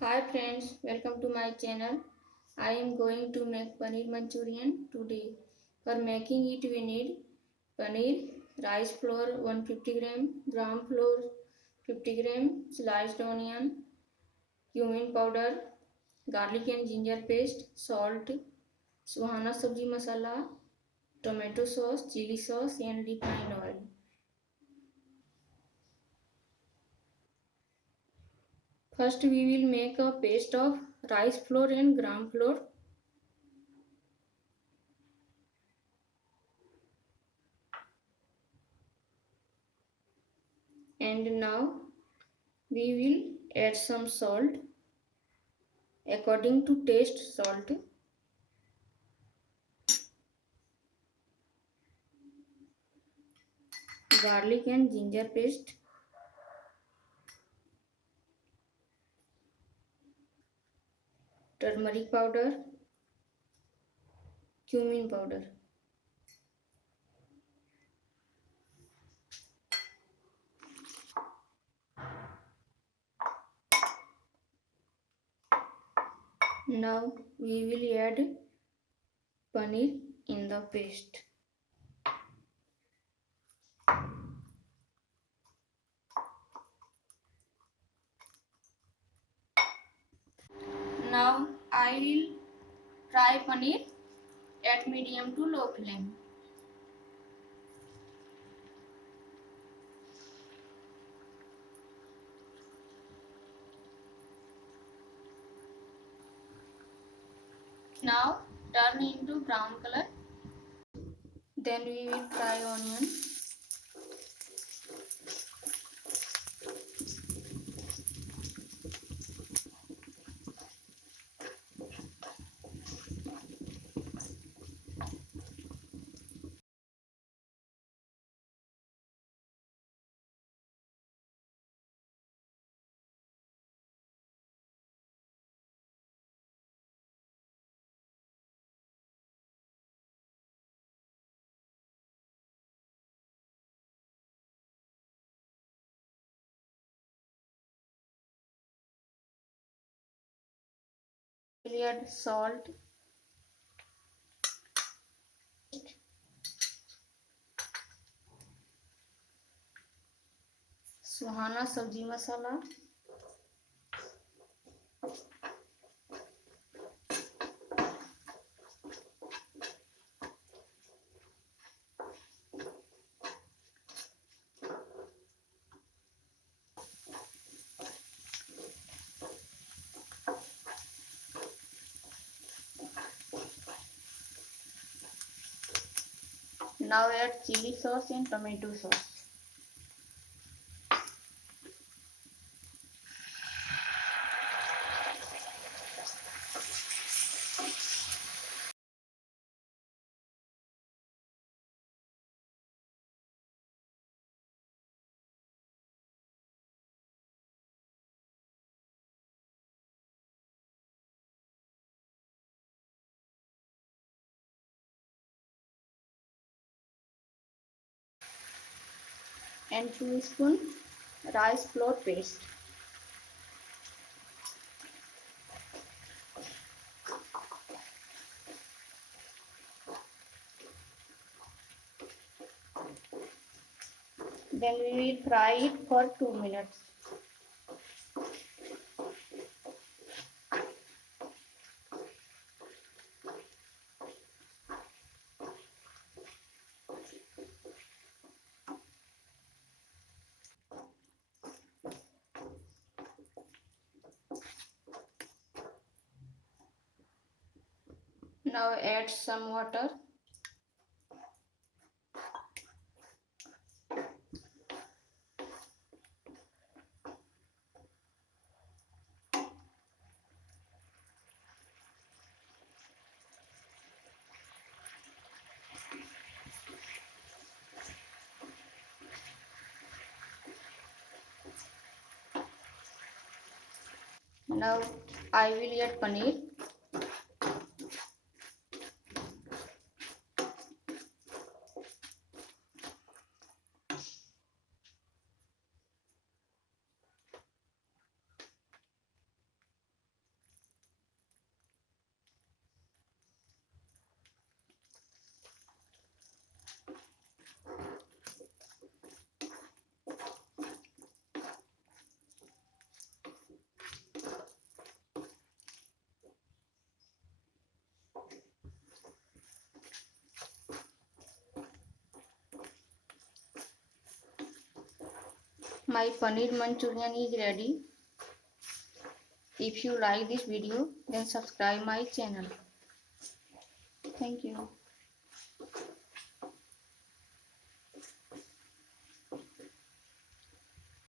Hi friends, welcome to my channel. I am going to make paneer Manchurian today. For making it we need paneer, rice flour 150 gram, gram flour 50 gram, sliced onion, cumin powder, garlic and ginger paste, salt, suhana sabji masala, tomato sauce, chili sauce and refined oil. First we will make a paste of rice flour and gram flour. And now we will add some salt according to taste salt, garlic and ginger paste, turmeric powder, cumin powder. Now we will add paneer in the paste. Now I will fry paneer at medium to low flame. Now turn into brown color. Then we will fry onion. We will add salt, suhana sabji masala, now add chili sauce and tomato sauce. And 2 spoon rice flour paste. Then we will fry it for 2 minutes. Now add some water. Now I will add paneer. my paneer Manchurian is ready. If you like this video, then subscribe my channel. Thank you.